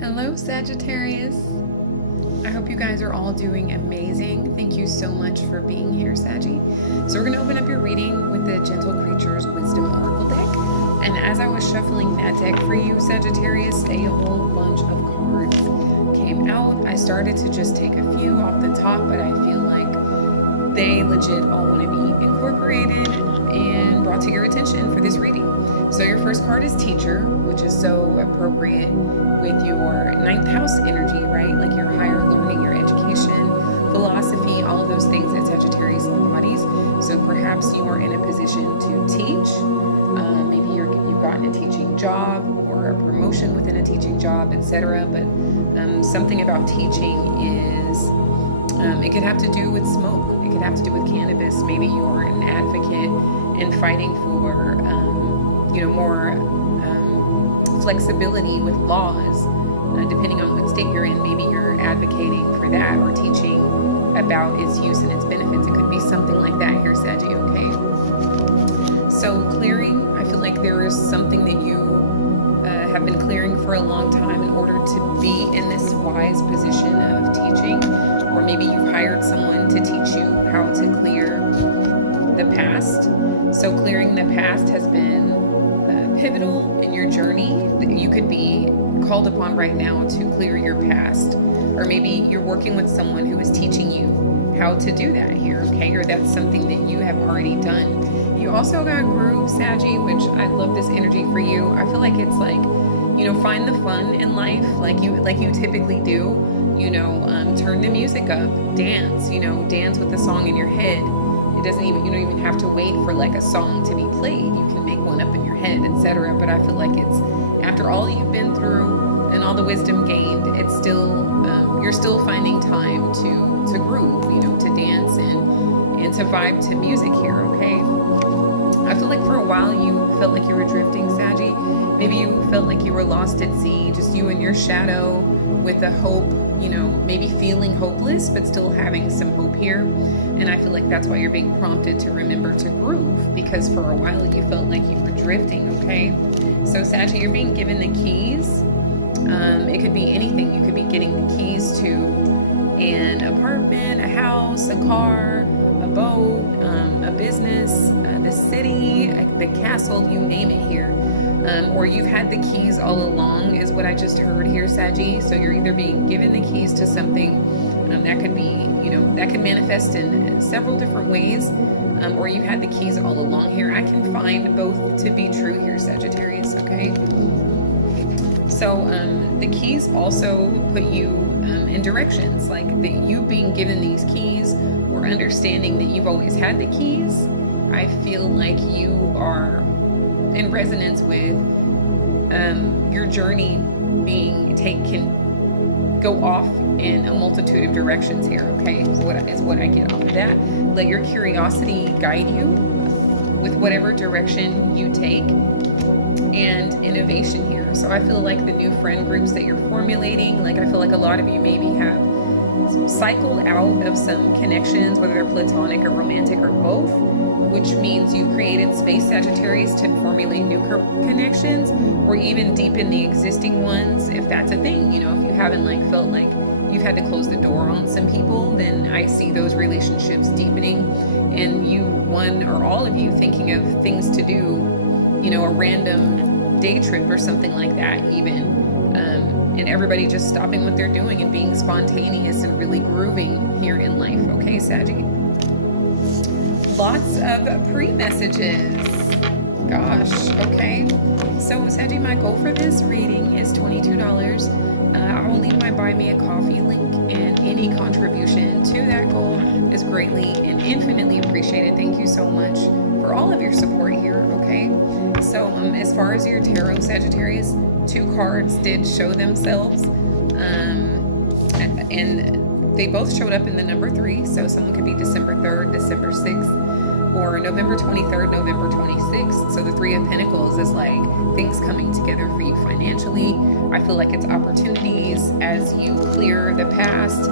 Hello, Sagittarius. I hope you guys are all doing amazing. Thank you so much for being here, Saggy. So we're going to open up your reading with the Gentle Creatures Wisdom Oracle deck. And as I was shuffling that deck for you, Sagittarius, a whole bunch of cards came out. I started to just take a few off the top, but I feel like they legit all want to be incorporated and brought to your attention for this reading. So your first card is Teacher, which is so appropriate with your ninth house energy, right? Like your higher learning, your education, philosophy, all of those things that Sagittarius embodies. So perhaps you are in a position to teach. Maybe you've gotten a teaching job or a promotion within a teaching job, etc. But something about teaching is, it could have to do with smoke. It could have to do with cannabis. Maybe you are an advocate in fighting for, more flexibility with laws, depending on what state you're in. Maybe you're advocating for that or teaching about its use and its benefits. It could be something like that here, Saggy, okay? So clearing, I feel like there is something that you have been clearing for a long time in order to be in this wise position of teaching, or maybe you've hired someone to teach you how to clear the past. So clearing the past has been pivotal in your journey. You could be called upon right now to clear your past, or maybe you're working with someone who is teaching you how to do that here, okay? Or that's something that you have already done. You also got Groove, Saggy, which I love this energy for you. I feel like it's like, find the fun in life like you typically do. Turn the music up, dance, dance with the song in your head. You don't even have to wait for like a song to be played. You can make one up in your head, etc. But I feel like it's, after all you've been through and all the wisdom gained, it's still, you're still finding time to groove, to dance and to vibe to music here, okay? I feel like for a while you felt like you were drifting, Saggy. Maybe you felt like you were lost at sea, just you and your shadow with a hope, maybe feeling hopeless, but still having some hope here. And I feel like that's why you're being prompted to remember to groove, because for a while you felt like you were drifting, okay? So Saggy, you're being given the keys. It could be anything. You could be getting the keys to an apartment, a house, a car, a boat, a business, the city, the castle, you name it here. Or you've had the keys all along is what I just heard here, Saggy. So you're either being given the keys to something that could be, that could manifest in several different ways, or you've had the keys all along here. I can find both to be true here, Sagittarius, okay? So the keys also put you in directions, like you being given these keys or understanding that you've always had the keys. I feel like you are in resonance with your journey can go off in a multitude of directions here, okay? Is what I get off of that. Let your curiosity guide you with whatever direction you take, and innovation here. So I feel like the new friend groups that you're formulating, like I feel like a lot of you maybe have cycled out of some connections, whether they're platonic or romantic or both, which means you've created space, Sagittarius, to formulate new connections, or even deepen the existing ones, if that's a thing. If you haven't felt like you've had to close the door on some people, then I see those relationships deepening, and one or all of you thinking of things to do, a random day trip or something like that even, and everybody just stopping what they're doing and being spontaneous and really grooving here in life, okay, Saggy? Lots of pre-messages. Gosh, okay. So, Saggy, my goal for this reading is $22. I will leave my Buy Me a Coffee link, and any contribution to that goal is greatly and infinitely appreciated. Thank you so much for all of your support here, okay? So, as far as your tarot, Sagittarius, 2 cards did show themselves, and they both showed up in the number 3. So someone could be December 3rd, December 6th, or November 23rd, November 26th. So the 3 of Pentacles is like things coming together for you financially. I feel like it's opportunities as you clear the past,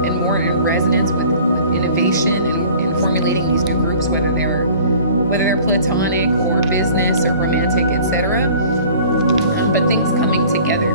and more in resonance with innovation and formulating these new groups, whether they're platonic or business or romantic, etc. But things coming together,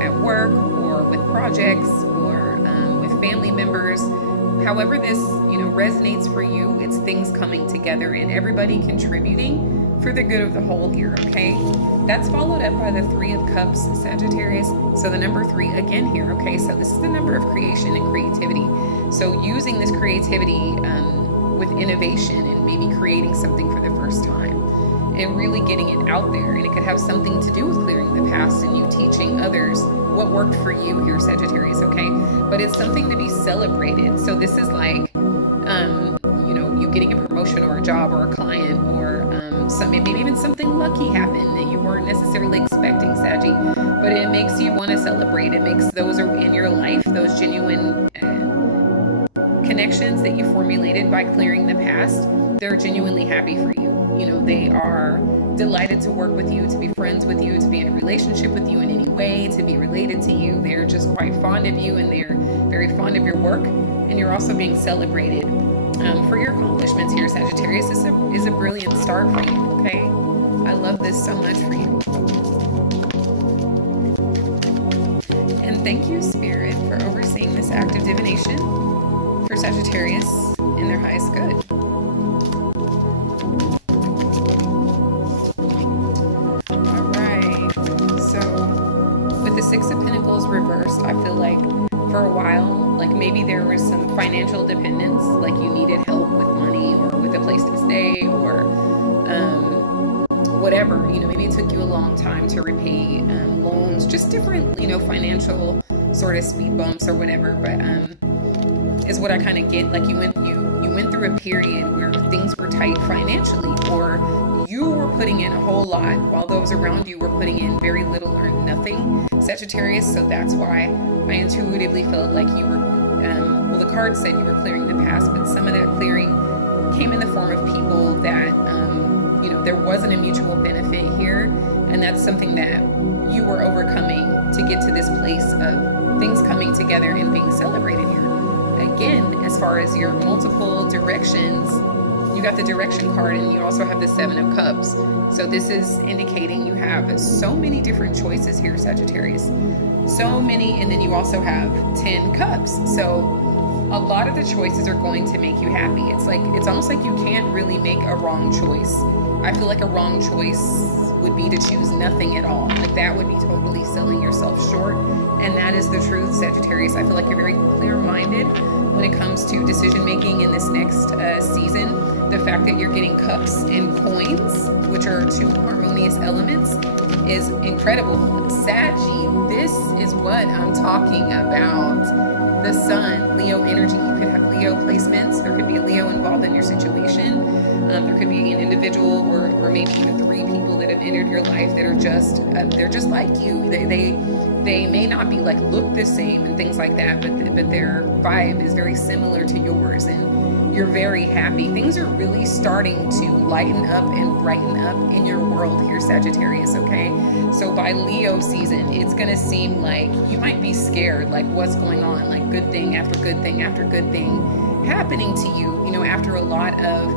at work or with projects or with family members. However this, resonates for you, it's things coming together and everybody contributing for the good of the whole here, okay? That's followed up by the 3 of Cups, Sagittarius. So the number 3 again here, okay? So this is the number of creation and creativity. So using this creativity with innovation and maybe creating something for the first time and really getting it out there. And it could have something to do with clearing the past and you teaching others what worked for you here, Sagittarius, okay? But it's something to be celebrated. So this is like, you getting a promotion or a job or a client or maybe even something lucky happened that you weren't necessarily expecting, Saggy. But it makes you want to celebrate. It makes those in your life, those genuine connections that you formulated by clearing the past, they're genuinely happy for you. They are delighted to work with you, to be friends with you, to be in a relationship with you in any way, to be related to you. They're just quite fond of you and they're very fond of your work. And you're also being celebrated for your accomplishments here, Sagittarius. This is a brilliant start for you, okay? I love this so much for you. And thank you, Spirit, for overseeing this act of divination for Sagittarius in their highest good. All right. So with the 6 of Pentacles reversed, I feel like for a while, like maybe there was some financial dependence, like you needed help with money or with a place to stay or whatever, maybe it took you a long time to repay loans, just different, financial sort of speed bumps or whatever. But is what I kind of get. Like you went through a period where things were tight financially, or you were putting in a whole lot while those around you were putting in very little or nothing, Sagittarius. So that's why I intuitively felt like you were, the card said you were clearing the past, but some of that clearing came in the form of people that, there wasn't a mutual benefit here. And that's something that you were overcoming to get to this place of things coming together and being celebrated here. Again, as far as your multiple directions, you got the direction card and you also have the 7 of Cups. So this is indicating you have so many different choices here, Sagittarius. So many, and then you also have 10 Cups. So a lot of the choices are going to make you happy. It's almost like you can't really make a wrong choice. I feel like a wrong choice would be to choose nothing at all. Like that would be totally selling yourself short. And that is the truth, Sagittarius. I feel like you're very clear-minded when it comes to decision making in this next season. The fact that you're getting cups and coins, which are 2 harmonious elements, is incredible. Saggy, this is what I'm talking about. The sun, Leo energy. You could have Leo placements. There could be a Leo involved in your situation. There could be an individual or maybe even 3 people that have entered your life that are just, they're just like you. They may not be like look the same and things like that, but their vibe is very similar to yours and you're very happy. Things are really starting to lighten up and brighten up in your world here, Sagittarius, okay? So by Leo season, it's gonna seem like you might be scared, like what's going on, like good thing after good thing after good thing happening to you, after a lot of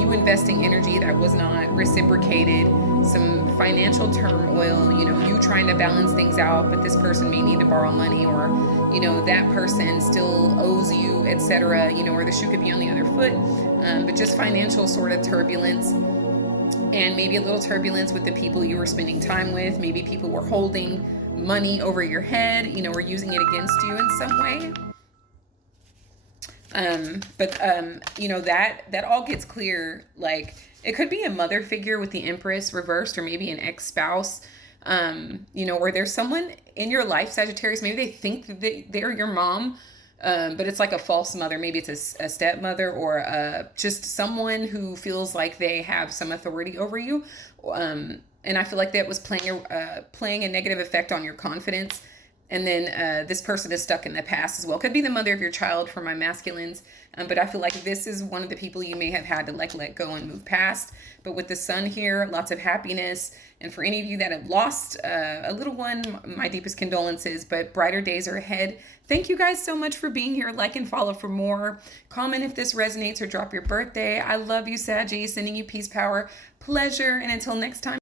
you investing energy that was not reciprocated, some financial turmoil, you trying to balance things out, but this person may need to borrow money or, that person still owes you, etc., or the shoe could be on the other foot, but just financial sort of turbulence and maybe a little turbulence with the people you were spending time with. Maybe people were holding money over your head, or using it against you in some way. That all gets clear. Like it could be a mother figure with the Empress reversed, or maybe an ex-spouse, or there's someone in your life, Sagittarius, maybe they think that they're your mom, but it's like a false mother. Maybe it's a stepmother or just someone who feels like they have some authority over you. And I feel like that was playing a negative effect on your confidence. And then this person is stuck in the past as well. Could be the mother of your child for my masculines. But I feel like this is one of the people you may have had to let go and move past. But with the sun here, lots of happiness. And for any of you that have lost a little one, my deepest condolences, but brighter days are ahead. Thank you guys so much for being here. Like and follow for more. Comment if this resonates or drop your birthday. I love you, Saggy. Sending you peace, power, pleasure. And until next time.